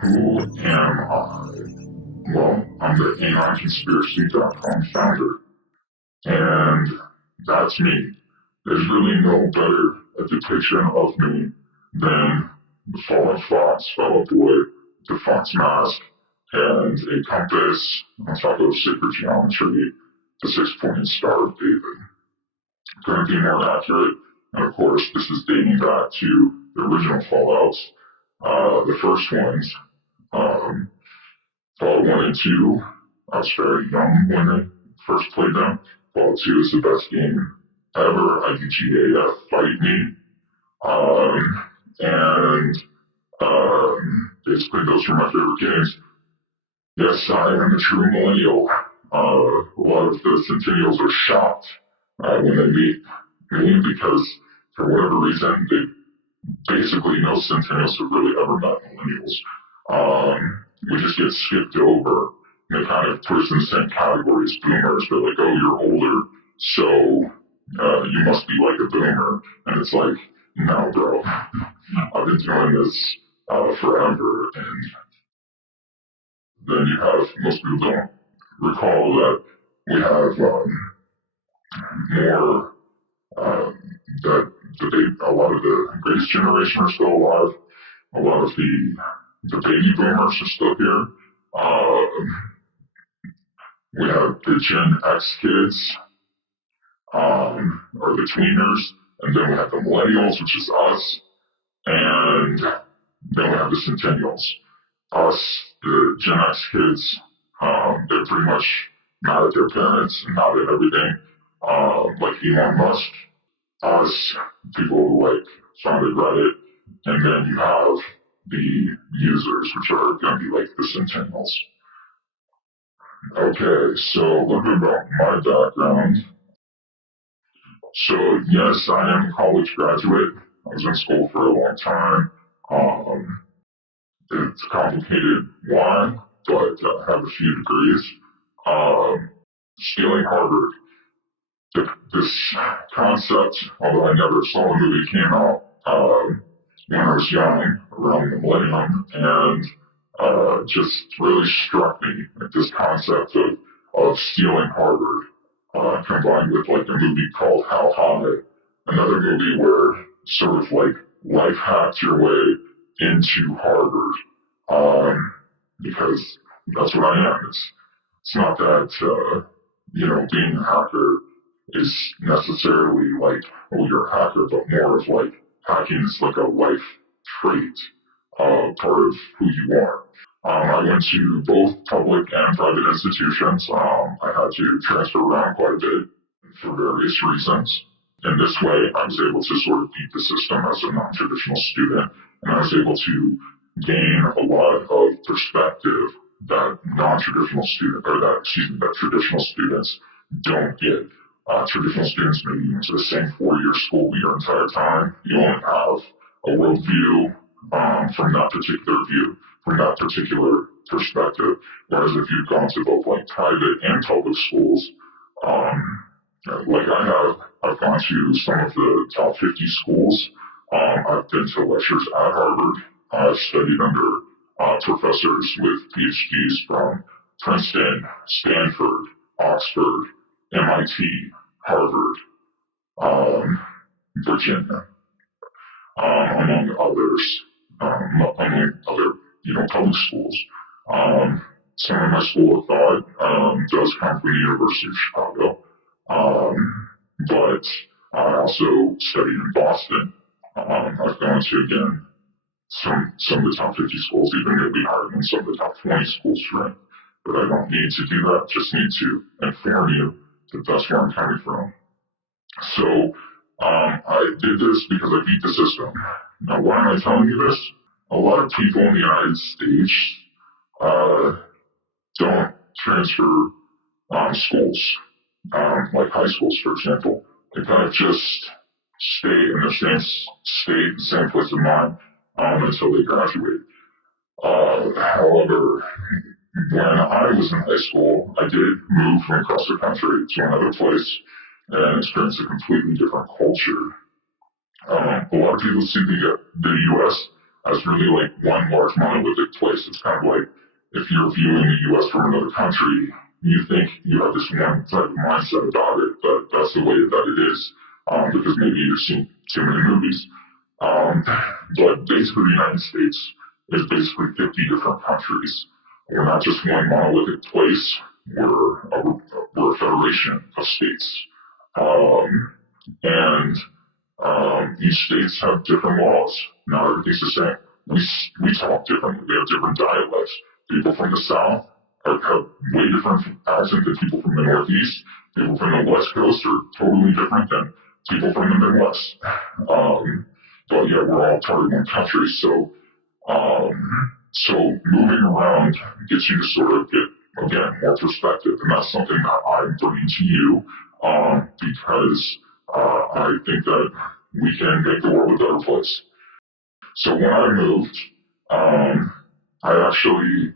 Who am I? Well, I'm the AnonConspiracy.com founder, and that's me. There's really no better a depiction of me than the fallen fox, fellow boy, the fox mask, and a compass on top of sacred geometry, the 6-pointed Star of David. Couldn't be more accurate, and of course, this is dating back to the original Fallouts. The first ones, Fallout 1 and 2, I was very young when I first played them. Fallout 2 is the best game ever. IDGAF, fight me. And basically, those are my favorite games. Yes, I am a true millennial. A lot of the Centennials are shocked when they meet me because, for whatever reason, they basically no Centennials have really ever met millennials. We just get skipped over. They kind of put us in the same category as boomers. They're like, oh, you're older, so you must be like a boomer. And it's like, no, bro. I've been doing this forever. And then you have, most people don't recall that we have more, a lot of the greatest generation are still alive. A lot of the baby boomers are still here. We have the Gen X kids, or the tweeners, and then we have the millennials, which is us, and then we have the centennials. Us, the Gen X kids, they're pretty much mad at their parents and mad at everything, like Elon Musk. Us, people who like founded Reddit, and then you have the users, which are going to be like the centennials. Okay, so a little bit about my background. So yes, I am a college graduate. I was in school for a long time. It's complicated why, but I have a few degrees. Stealing Harvard. This concept, although I never saw a movie, came out when I was young, around the millennium, and just really struck me. Like this concept of stealing Harvard, combined with like a movie called How High, another movie where sort of like life hacked your way into Harvard, because that's what I am. It's not that being a hacker is necessarily like, oh, you're a hacker, but more of like hacking is like a life trait, part of who you are. I went to both public and private institutions. I had to transfer around quite a bit for various reasons. In this way, I was able to sort of beat the system as a non-traditional student, and I was able to gain a lot of perspective that that traditional students don't get. Traditional students maybe into the same 4-year school your entire time. You only have a worldview from that particular perspective. Whereas if you've gone to both like private and public schools, like I've gone to some of the top 50 schools. I've been to lectures at Harvard. I've studied under professors with PhDs from Princeton, Stanford, Oxford, MIT, Harvard, Virginia, among others, among other, public schools. Some of my school of thought does come from the University of Chicago, but I also studied in Boston. I've gone to, again, some of the top 50 schools, even maybe higher than some of the top 20 schools for it. But I don't need to do that, just need to inform you that that's where I'm coming from. So I did this because I beat the system. Now, why am I telling you this? A lot of people in the United States don't transfer schools, like high schools, for example. They kind of just stay in the same state, the same place of mind until they graduate. However, when I was in high school, I did move from across the country to another place and experience a completely different culture. A lot of people see the U.S. as really like one large monolithic place. It's kind of like if you're viewing the U.S. from another country, you think you have this one type of mindset about it, but that's the way that it is, because maybe you've seen too many movies. Um, but basically, the United States is basically 50 different countries. We're not just one monolithic place. We're a federation of states. Um, and each states have different laws. Not everything's the same. We talk differently. We have different dialects. People from the South have way different accent than people from the Northeast. People from the West Coast are totally different than people from the Midwest. But yeah, we're all part of one country. So moving around gets you to sort of get, again, more perspective. And that's something that I'm bringing to you, because I think that we can make the world a better place. So when I moved, I actually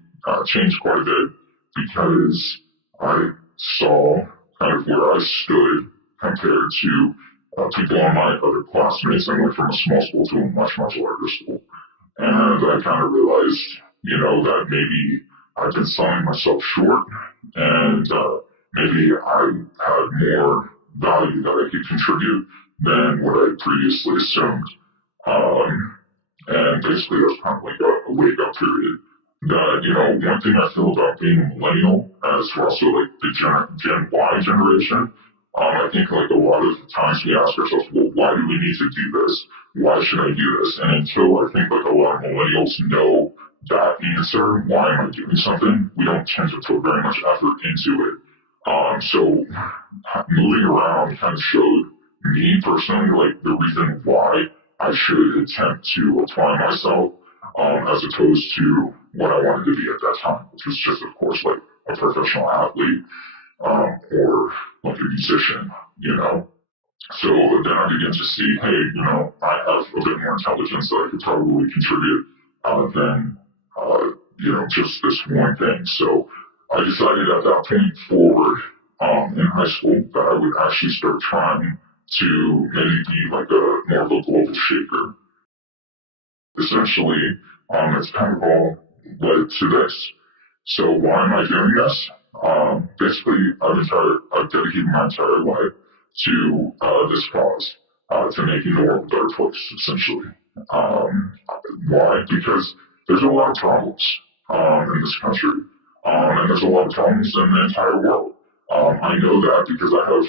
changed quite a bit because I saw kind of where I stood compared to people on my other classmates. I went from a small school to a much, much larger school. And I kind of realized, that maybe I've been selling myself short, and maybe I had more value that I could contribute than what I previously assumed. And basically, that's kind of like a wake up period. That, one thing I feel about being a millennial, as we're also like the Gen Y generation, I think like a lot of times we ask ourselves, well, why do we need to do this? Why should I do this? And until I think like a lot of millennials know that answer, why am I doing something, we don't tend to put very much effort into it. So moving around kind of showed me personally like the reason why I should attempt to apply myself, as opposed to what I wanted to be at that time, which was just, of course, like a professional athlete, or like a musician. So then I began to see, hey, I have a bit more intelligence that I could probably contribute than, just this one thing. So I decided at that point forward, in high school, that I would actually start trying to maybe be like a more of a global shaker. Essentially, it's kind of all led to this. So why am I doing this? Basically, I've dedicated my entire life to this cause, to making the world a better place, essentially. Um, why? Because there's a lot of problems in this country, and there's a lot of problems in the entire world. I know that because I have,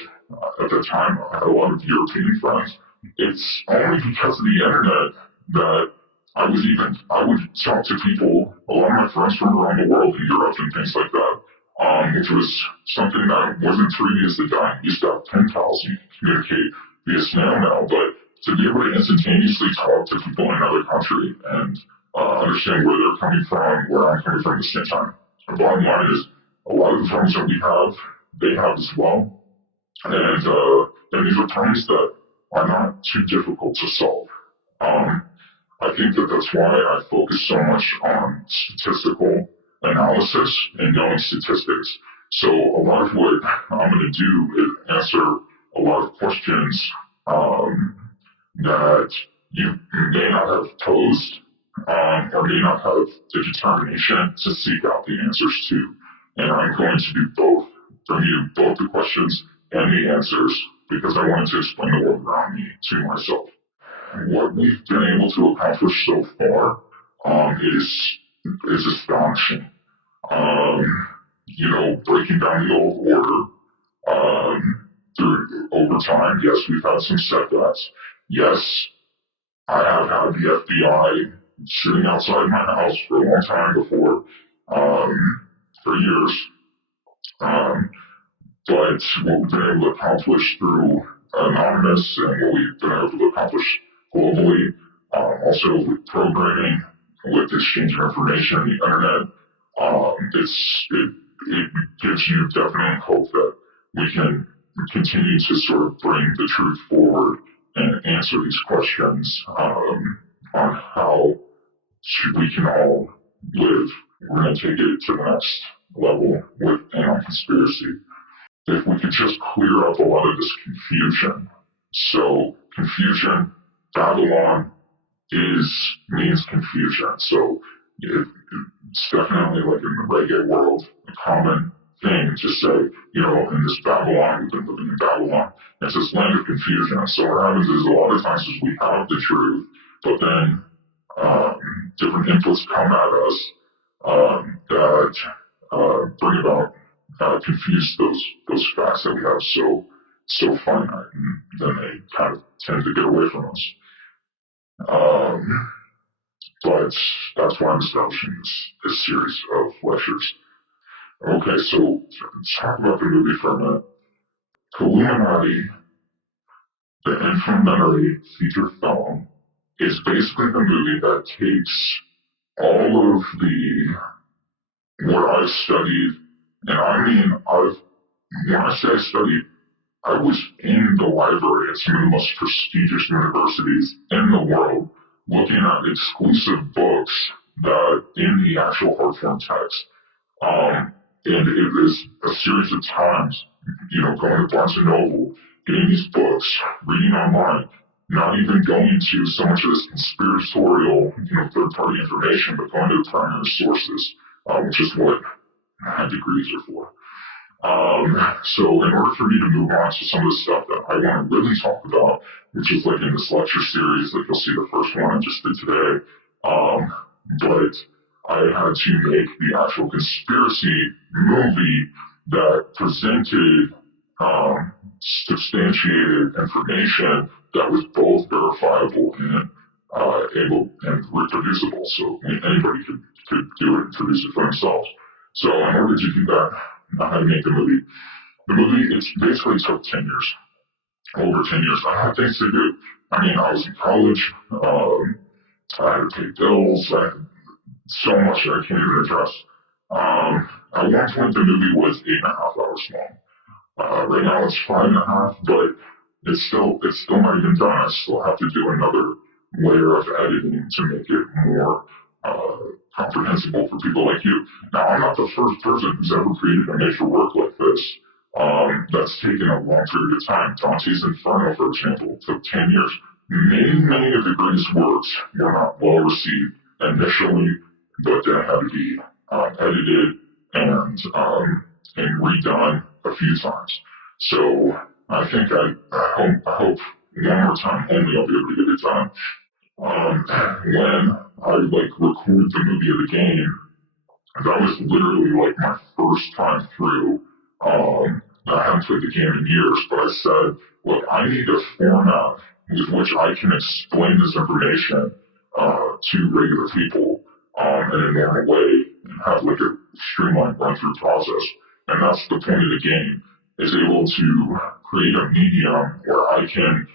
at the time, I had a lot of European friends. It's only because of the internet that I would talk to people, a lot of my friends from around the world in Europe and things like that, which was something that wasn't previously done. You used to have pen pals, you could communicate via snail mail, but to be able to instantaneously talk to people in another country and understand where they're coming from, where I'm coming from at the same time. The bottom line is, a lot of the problems that we have, they have as well. And these are problems that are not too difficult to solve. Um, I think that that's why I focus so much on statistical analysis and knowing statistics. So a lot of what I'm going to do is answer a lot of questions, that you may not have posed, or may not have the determination to seek out the answers to. And I'm going to do both, bring you both the questions and the answers, because I wanted to explain the world around me to myself. What we've been able to accomplish so far, is astonishing. Breaking down the old order, over time, yes, we've had some setbacks. Yes, I have had the FBI sitting outside my house for a long time before, for years. Um, but what we've been able to accomplish through Anonymous and what we've been able to accomplish globally, also with programming, with exchange of information on the internet, it gives you definite hope that we can continue to sort of bring the truth forward and answer these questions, on how we can all live. We're going to take it to the next level with conspiracy. If we could just clear up a lot of this confusion. So confusion, Babylon, means confusion. So it's definitely like in the reggae world, a common thing to say, in this Babylon, we've been living in Babylon. It's this land of confusion. And so what happens is a lot of times is we have the truth, but then different inputs come at us that bring about confuse those facts that we have so finite, and then they kind of tend to get away from us. Um, but that's why I'm establishing this series of lectures. Okay, so let's talk about the movie for a minute. WhoAmI, the inflammatory feature film, is basically the movie that takes all of what I've studied, and I mean, when I say I studied, I was in the library at some of the most prestigious universities in the world, looking at exclusive books that in the actual hard form text. And it was a series of times, going to Barnes and Noble, getting these books, reading online, not even going to so much of this conspiratorial, third-party information, but going to the primary sources, which is what my degrees are for. So in order for me to move on to some of the stuff that I want to really talk about, which is like in this lecture series, like you'll see the first one I just did today, but I had to make the actual conspiracy movie that presented substantiated information that was both verifiable and able and reproducible. So anybody could do it and produce it for themselves. So in order to do that, I had to make the movie. The movie, it basically took 10 years, over 10 years. I had things to do. I mean, I was in college. I had to pay bills. I had so much that I can't even address. At one point, the movie was 8.5 hours long. Right now, it's 5.5, but it's still not even done. I still have to do another layer of editing to make it more comprehensible for people like you. Now, I'm not the first person who's ever created a major work like this. That's taken a long period of time. Dante's Inferno, for example, took 10 years. Many of the greatest works were not well received initially, but then had to be edited and redone a few times. So I think I hope one more time only I'll be able to get it done. When I recorded the movie of the game, that was literally like my first time through. I haven't played the game in years, but I said, look, I need a format with which I can explain this information to regular people in a normal way and have like a streamlined run-through process. And that's the point of the game, is able to create a medium where I can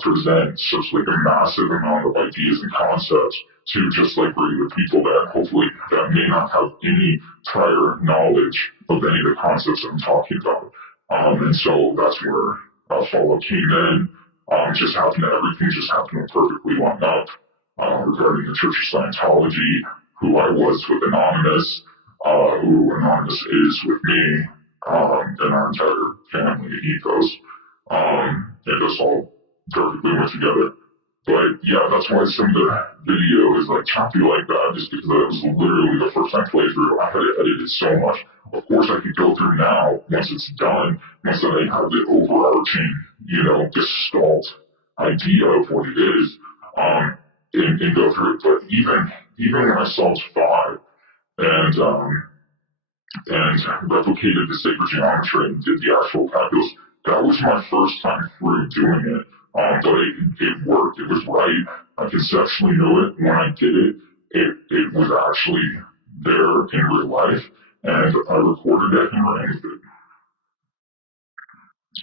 present such like a massive amount of ideas and concepts to just like regular people that hopefully that may not have any prior knowledge of any of the concepts that I'm talking about. And so that's where Fallout came in. Everything just happened to perfectly line up regarding the Church of Scientology, who I was with Anonymous, who Anonymous is with me, and our entire family ethos. It just all perfectly went together. But yeah, that's why some of the video is like choppy like that, just because that was literally the first time playthrough. I had to edit it so much. Of course, I could go through now, once it's done, once I have the overarching, gestalt idea of what it is, and go through it. But even when I solved 5 and replicated the sacred geometry and did the actual calculus, that was my first time through doing it. But it worked. It was right. I conceptually knew it. When I did it, it was actually there in real life, and I recorded it and ran with it.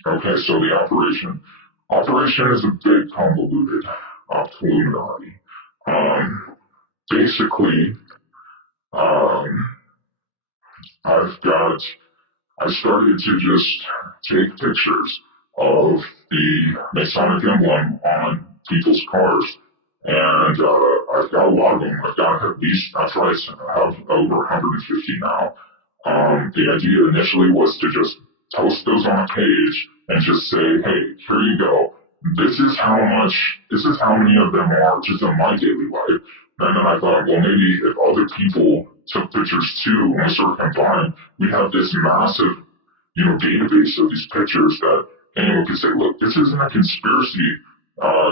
Okay, so the operation. Operation is a bit convoluted, preliminary. Basically, um, I started to just take pictures of the Masonic emblem on people's cars. And I've got a lot of them. I've got at least, that's right, I have over 150 now. The idea initially was to just post those on a page and just say, hey, here you go. this is how many of them are just in my daily life. And then I thought, well, maybe if other people took pictures too, when we sort of combined, we have this massive, database of these pictures that anyone could say, look, this isn't a conspiracy.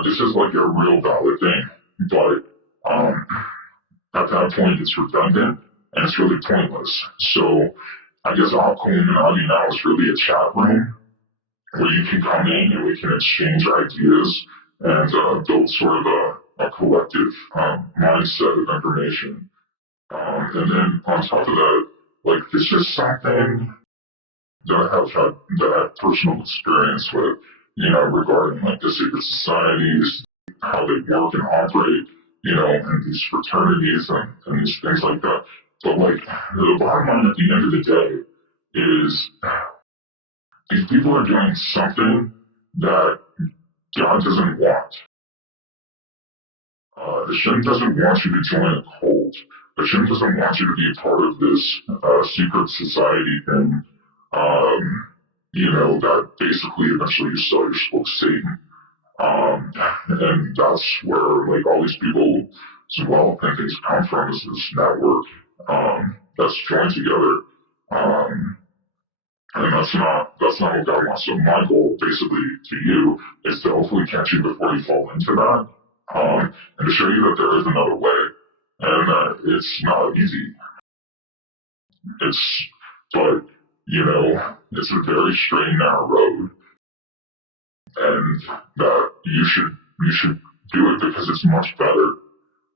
This is like a real valid thing. But at that point, it's redundant and it's really pointless. So I guess our community now is really a chat room where you can come in and we can exchange ideas and build sort of a collective mindset of information. And then on top of that, like it's just something that I have personal experience with, regarding like the secret societies, how they work and operate, and these fraternities and these things like that. But like the bottom line at the end of the day is these people are doing something that God doesn't want. Hashem doesn't want you to join a cult. Hashem doesn't want you to be a part of this secret society thing, that basically eventually you sell your soul to Satan. And that's where like all these people wealth and things come from is this network that's joined together. And that's not what God wants. So my goal basically to you is to hopefully catch you before you fall into that. And to show you that there is another way. And it's not easy. But, it's a very straight and narrow road. And that you should do it because it's much better.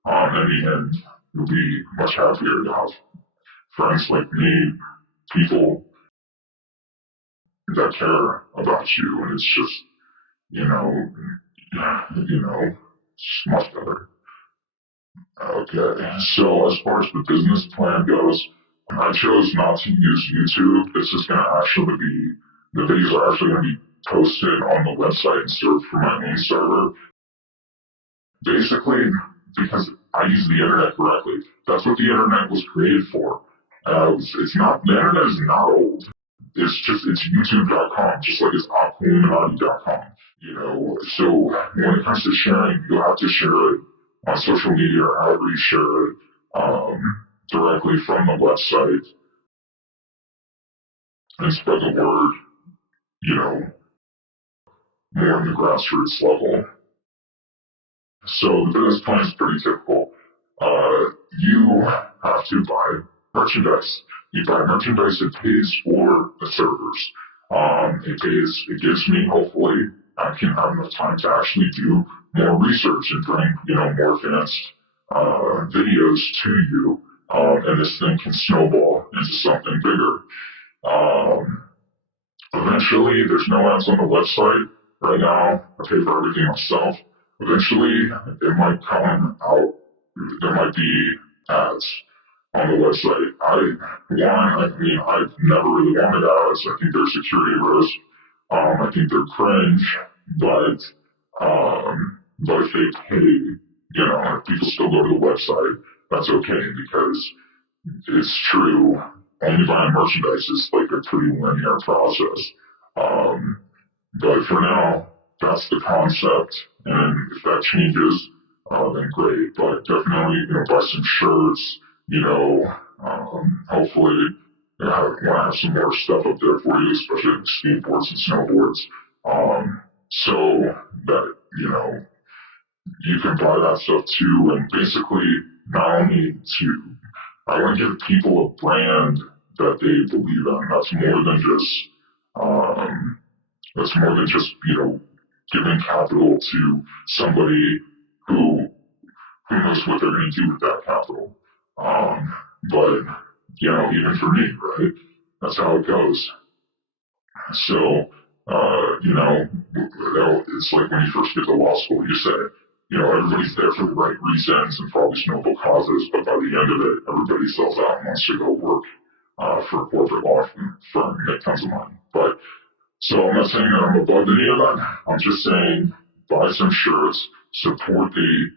In the end, you'll be much happier to have friends like me, people that care about you, and it's just, it's much better. Okay, so as far as the business plan goes, I chose not to use YouTube. This is going to actually be, the videos are actually going to be posted on the website and served from my own server. Basically, because I use the internet correctly. That's what the internet was created for. The internet is not old. It's youtube.com, just like it's WhoAmI.com. So when it comes to sharing, you'll have to share it on social media or however you share it, directly from the website and spread the word, more on the grassroots level. So the business plan is pretty typical. You have to buy merchandise. You buy merchandise, it pays for the servers. It gives me, hopefully, I can have enough time to actually do more research and bring, more advanced videos to you. And this thing can snowball into something bigger. Eventually, there's no ads on the website. Right now, I pay for everything myself. Eventually, it might come out, there might be ads on the website. I've never really wanted ads. I think they're security risk. I think they're cringe, but if they pay, if people still go to the website, that's okay because it's true. Only buying merchandise is like a pretty linear process. But for now, that's the concept. And if that changes, then great. But definitely, buy some shirts, hopefully, I want to have some more stuff up there for you, especially with skateboards and snowboards. So that, you can buy that stuff too. And basically, not only I want to give people a brand that they believe in. That's more than just, giving capital to somebody who knows what they're going to do with that capital. But, even for me, right? That's how it goes. So, it's like when you first get to law school, you say, everybody's there for the right reasons and for all these noble causes, but by the end of it, everybody sells out and wants to go work for a corporate law firm and make tons of money. So I'm not saying that I'm above any of that. I'm just saying buy some shirts, support the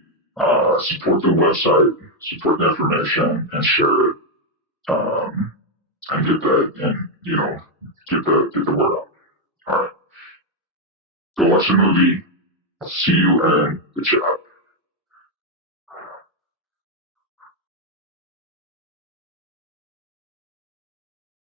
website, support the information, and share it, and get the word out. All right. Go watch the movie. See you in the chat.